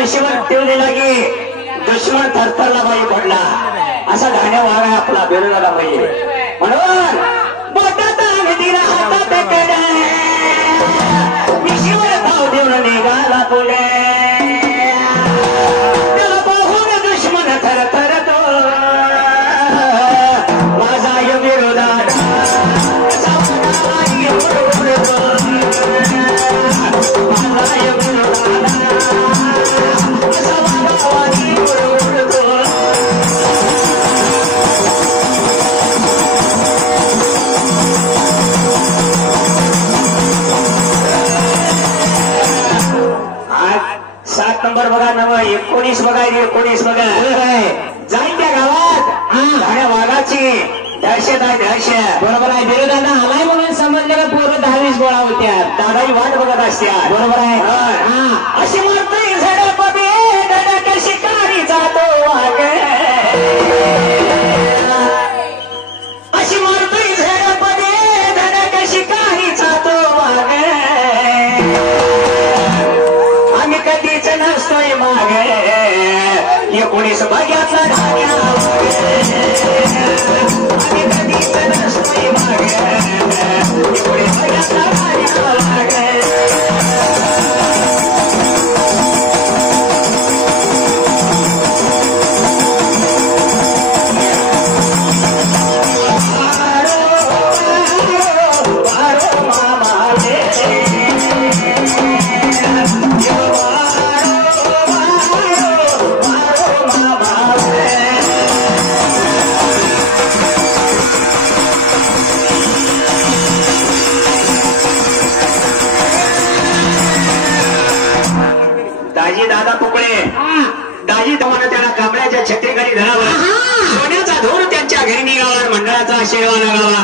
म्हशीवर ठेवलेला की दुश्मन थरथरला बाई पडला असा गाण्या वागा आपला बिरोधाला पाहिजे म्हणून बोटात दिला हातात कडे म्हशीवर धाव देऊन निघाला पुढे त्याला पाहून दुश्मन थरथरतो माझा यो विरोधात नंबर बघा नव 19 बघा 19 बघा जाईल त्या गावात गाड्या वाघाची दहशत आहे दहशत बरोबर आहे बिरोधांना आलाय म्हणून समजले का पोरं 10-20 गोळा होत्या दादाही वाट बघत असत्या बरोबर आहे अशी म्हणतोय झडपते धडक शिकारी जातो वाघ अशी म्हणतोय झडपते धडक शिकारी जातो वाघ आम्ही कधीच नसतोय मागे 19 बघ्यातला धान्या आम्ही कधीच नसतोय मागे 19 बघ्यातला धान्या मागे दादा पुकळे दाजी तुम्हाला त्याला कांबळ्याच्या छत्रीखाली धरावं सोन्याचा धूर त्यांच्या घरी निघावा मंडळाचा आशीर्वाद लागावा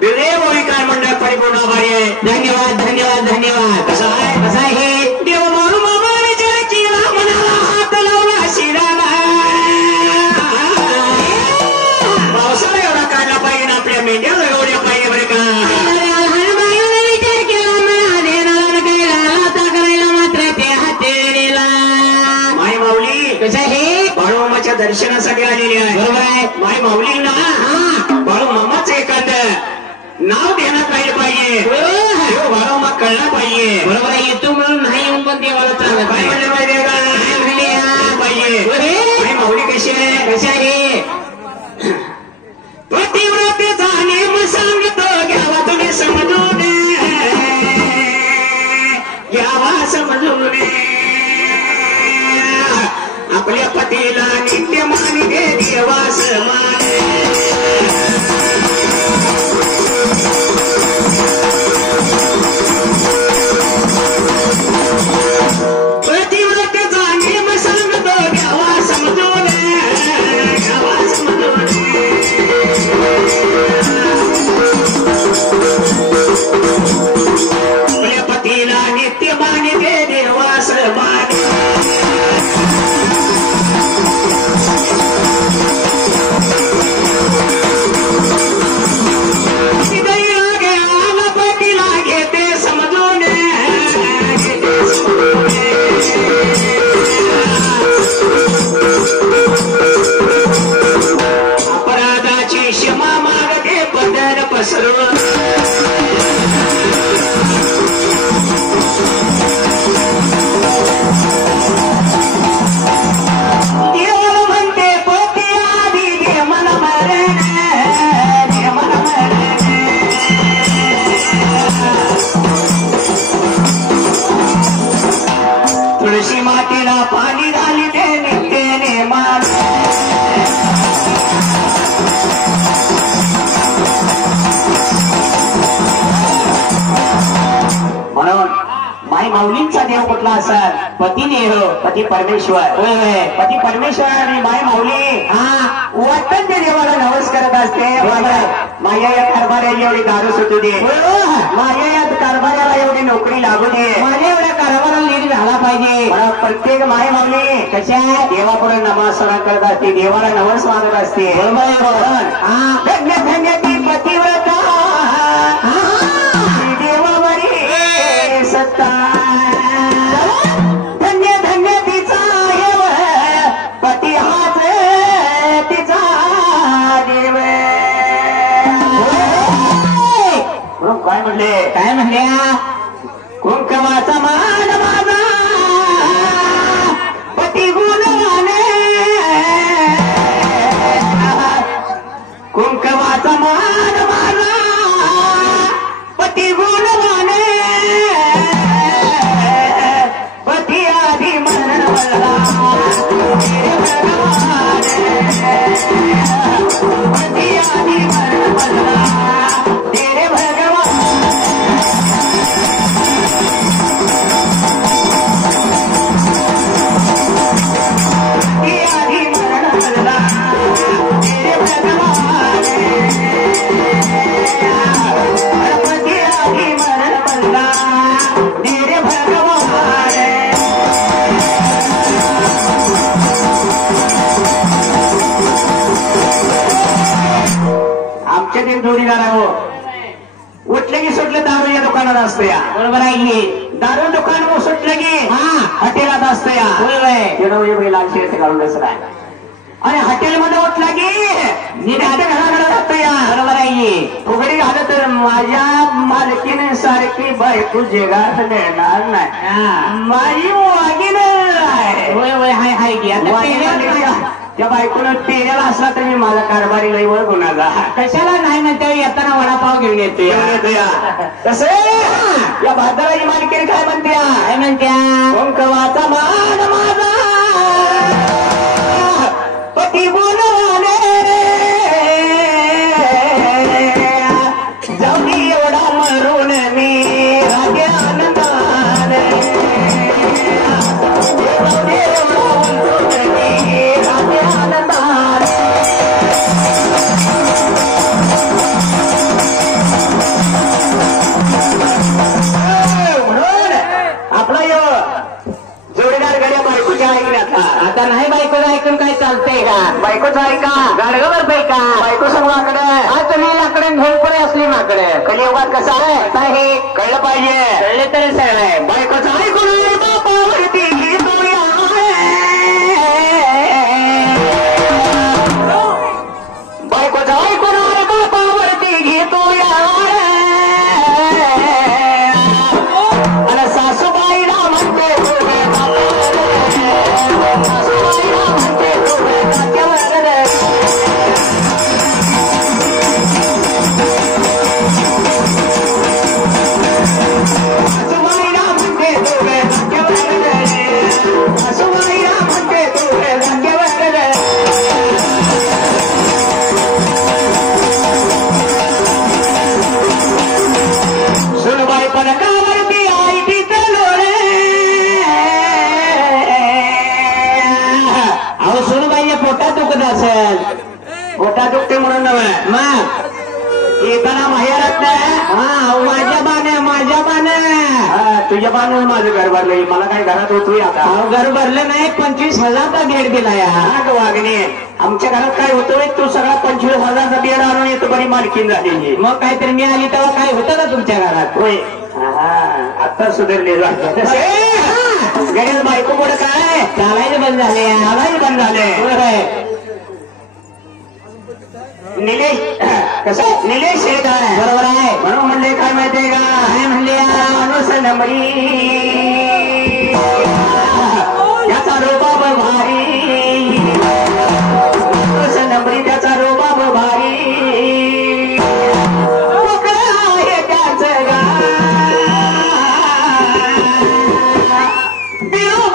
बिरे मोहिकार मंडळ परिपूर्ण आभारी आहे धन्यवाद धन्यवाद धन्यवाद कसा आहे हे देव मारू मामा विचार केला मनाला हात लावला शिराला पावसाला एवढा काढला पाहिजे आपल्या मेंढ्या जगवल्या पाहिजे बरे का बाळूमामाच्या दर्शनासाठी आलेली आहे बरोबर आहे माय माऊलींना बाळू मामाचं एखादं नाव देण्यात पाहिजे बाळूमा कळला पाहिजे बरोबर आहे येतो म्हणून नाही येऊन पण देवाला चालत काय म्हणलं पाहिजे का पाहिजे माय माऊली कशी आहे पतिव्रतेचा नेम सांगतो घ्यावा तुम्ही समजून घ्यावा समजून आपल्या पतीला नित्य मानी दे देवास माने पतिव्रतेचा नेम सांगतो घ्यावा समजून आपल्या पतीला नित्य मानी दे देवास माने अपराधाची क्षमा मागते बदल पसरव तुळशी मातेला पाणी घाली ते नित्यने मान म्हणून माई माऊलींचा देव कुठला असेल पतीदेव पती परमेश्वर पती परमेश्वर आणि माय माऊली वाटतं ते देवाला नवस करत असते माझ्या या कारभाराची एवढी दारू सुटू दे माझ्या या कारभाराला एवढी नोकरी लागू दे माझ्या एवढ्या कारभाराला नीट झाला पाहिजे प्रत्येक माय माऊली कशा देवापुढे नमस्कार करत असते देवाला नवस मागत असते धन्य धन्य ती पतिव्रता देवावरी सत्ता धन्य धन्य तिचा जोडीदार आहे हो. उठलं की सुटलं दारू या दुकानात असतं या. बरोबर आहे की दारू दुकान सुटलं की हॉटेलात असतं या. होय लाल शिरत घालून कसं काय आणि हॉटेलमध्ये उठला की निघाच्या घराकडे जातो या. बरोबर आहे फुगडी घालत तर माझ्या मालकीने सारखी बायको जगात मिळणार नाही. माझी वागीन आहे. होय होय हाय हाय की त्या बायकोनं पेऱ्याला असला तरी माझा कारभारी लई वळ गुन्हाचा. कशाला नाही म्हणते येताना वडापाव घेऊन येतो तसे या भाताची मालकीने काय म्हणत्या काय म्हणत्या कवाचा मान माझा पती बोलवाने जाऊनी एवढा मरून मी रागे आनंदाने रागे आनंदाने म्हणून आपला जोडीदार गड्या बायकोच्या ऐकण्याचा आता नाही बायकोला ऐकून काय चालतंय का बायकोचं ऐका गाडगावर पैका बायको समोराकडे आज तुम्ही लाकडे घेऊन पुढे असली माकडे कलियुगात कसं आहे काय हे कळलं पाहिजे कळले तरी सगळं आहे बायकोचं ऐकून बापावरती बायकोचं ऐकून बापावरती घेतो आणि सासूबाईला म्हणते पोटा दुखते म्हणून नव्हे मग येताना माहेरात माझ्या बाने तुझ्या बाने माझं घर भरलं मला काय घरात होतोय आता घर भरलं नाही 25,000चा बेड दिला या वागणे आमच्या घरात काय होतोय तू सगळा 25,000चा बेड आणून येतो बरी मालकीन झाली मग काहीतरी मी आली तेव्हा काय होतं का तुमच्या घरात होय आता सुधारले गणेश बायको पुढे काय चालायला बंद झाले चालायला बंद झाले निलेश कसं निलेश हे काय बरोबर आहे म्हणून म्हणले काय माहितीये का हे म्हणले माणूस नंबरी याचा रोबाब भारी माणूस नंबरी त्याचा रोबाब भारी आहे त्याच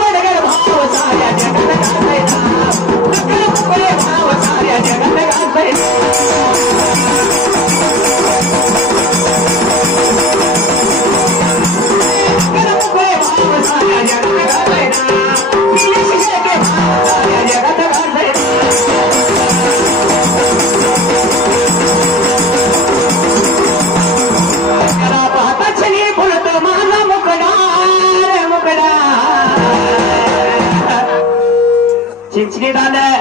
बडगर भाव साऱ्या जगात भाव साऱ्या जगात चिंचणीत आलं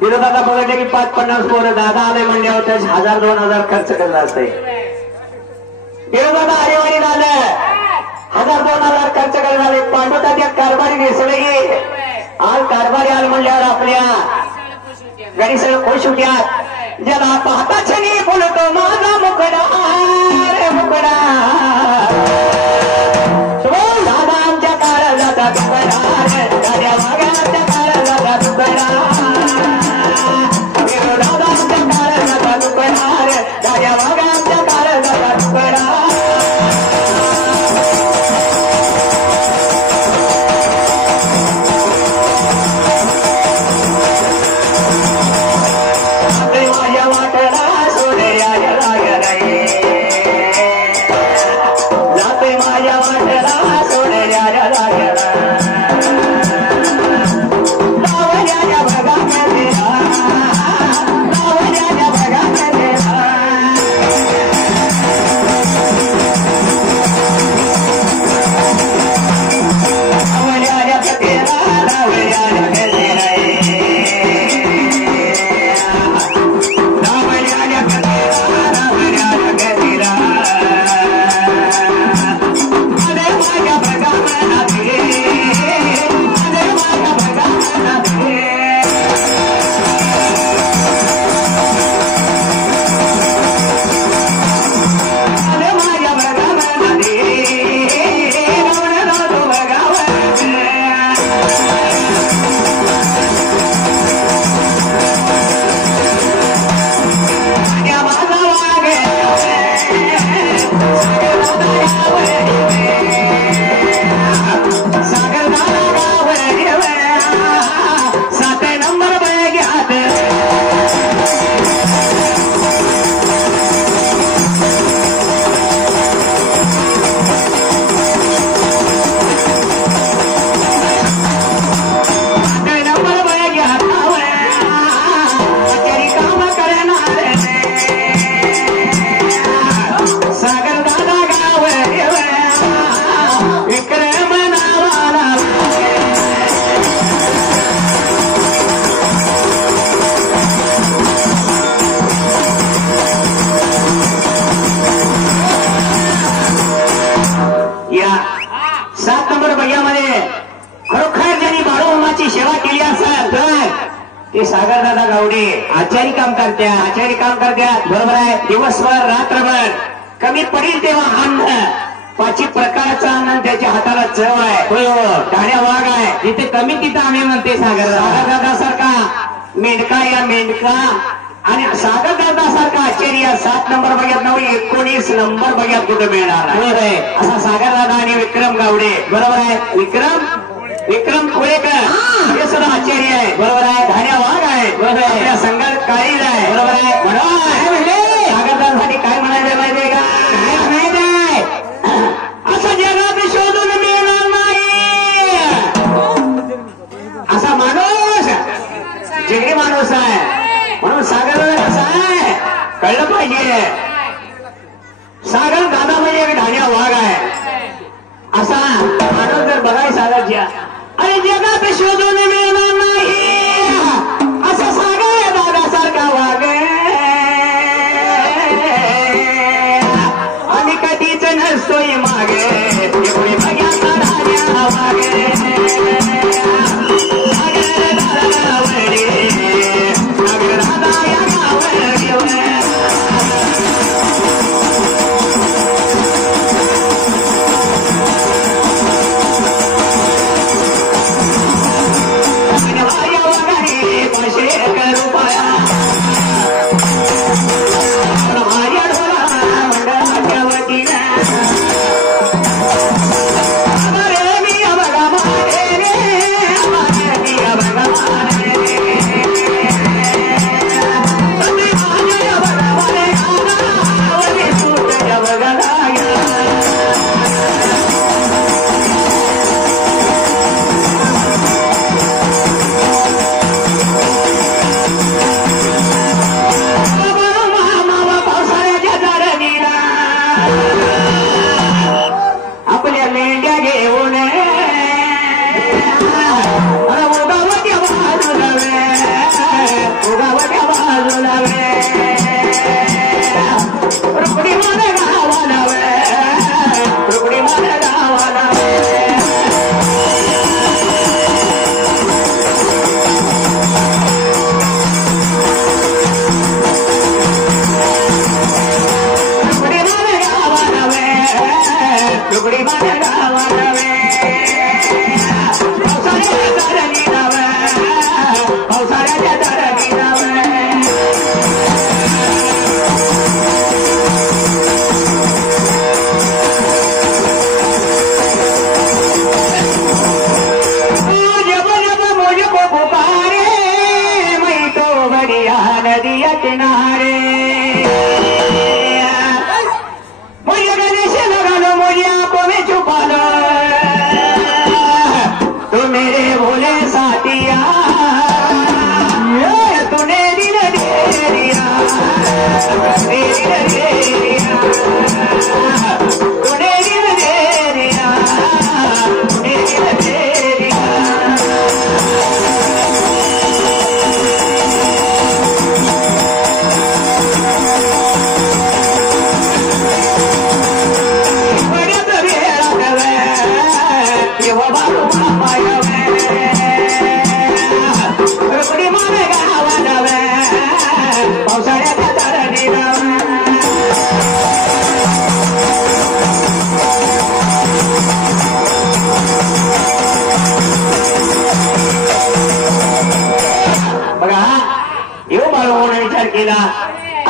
विरोधाला बघितलं की 5-50 पोरं दादा आले म्हणल्यावर 1,000-2,000 खर्च करत असते विरोधाला आरेवारी झालं 1,000-2,000 खर्च करत आले पांडवता त्या कारभारी दिसले की आज कारभारी आल म्हणल्यावर आपल्या घरी सगळं खुश होत्यात ज्याला पाहताच नाही बोलतो माझा मुकडा रे मुकडा दादा आमच्या काळाचा तुकडा दादा मागे आमच्या काळाचा तुकडा दादा आमच्या काळाचा तुकडा दादा मागे आमच्या काळाचा तुकडा माझ्या वाटला सोडल्या खरोखर ज्यांनी बाळूमामाची सेवा केली असेल तर ते सागरदादा गावडे आचारी काम करतात बरोबर आहे. दिवसभर रात्रभर कमी पडेल तेव्हा अन्न पाची प्रकारचा अन्न त्याच्या हाताला चव आहे. होय हो ढाण्या वाघ आहे. जिथे कमी तिथं आम्ही म्हणते सागरदादा सारखा मेंढका या मेंढका आणि सागरदादा सारखा आश्चर्य 7 नंबर बघ्यात नव्हे 19 नंबर बघ्यात कुठे मिळणार आहे. असा सागरदादा आणि विक्रम गावडे बरोबर आहे. विक्रम कुळेकर हे सुद्धा आश्चर्य आहे बरोबर आहे. धाण्या वाघ आहे बरोबर आहे. आपल्या संघात काळीज आहे बरोबर आहे. सागरदासाठी काय म्हणायचं माहितीये का? काय म्हणायचंय? असं जगात शोधून मिळणार नाही असा माणूस जिगरी माणूस आहे. म्हणून सागरदादा कसा आहे कळलं पाहिजे. सागर दादा म्हणजे एक ढाण्या वाघ आहे. असा माणूस जर बघाय सागरच्या अरे जगात शोधून मिळणार नाही असं सागर दादा सारखा वाघ आणि कधीच नसतोय मागे एवढी बघ्याचा ढाण्या वाघ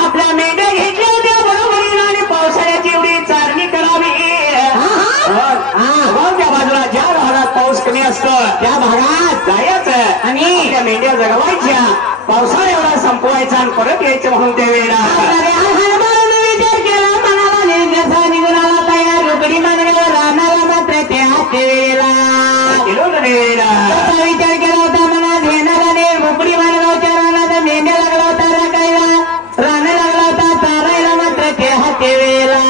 आपल्या मेंढ्या घेतल्या होत्या बरोबरीनं आणि पावसाळ्याची एवढी चारणी करावी. त्या बाजूला ज्या भागात पाऊस कमी असतो त्या भागात जायचं आणि त्या मेंढ्या जगवायच्या. पावसाळा एवढा संपवायचा आणि परत यायचं म्हणून त्या वेळेला विचार केला मनाला निर्देशा निघाला तयार रुकडी मानगाव राहणारा मात्र त्या वेळेला विचार केला होता मनात येणारा ने मुकडी मानगावच्या रानात मेंढ्या लागला होता राखायला रान लागला होता चारायला मात्र त्या वेळेला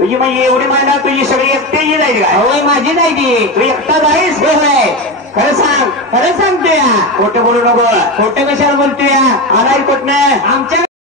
तुझी म्हणजे एवढी महिना तुझी सगळी एकट्याची जाईल का? होय माझी नाही ती. तू एकटा जाईस? होय होय खरं सांग. खरं सांगतोय. खोटं बोलू नको. खोटं कशाला बोलतोय? आलाय कुठनं? आमच्या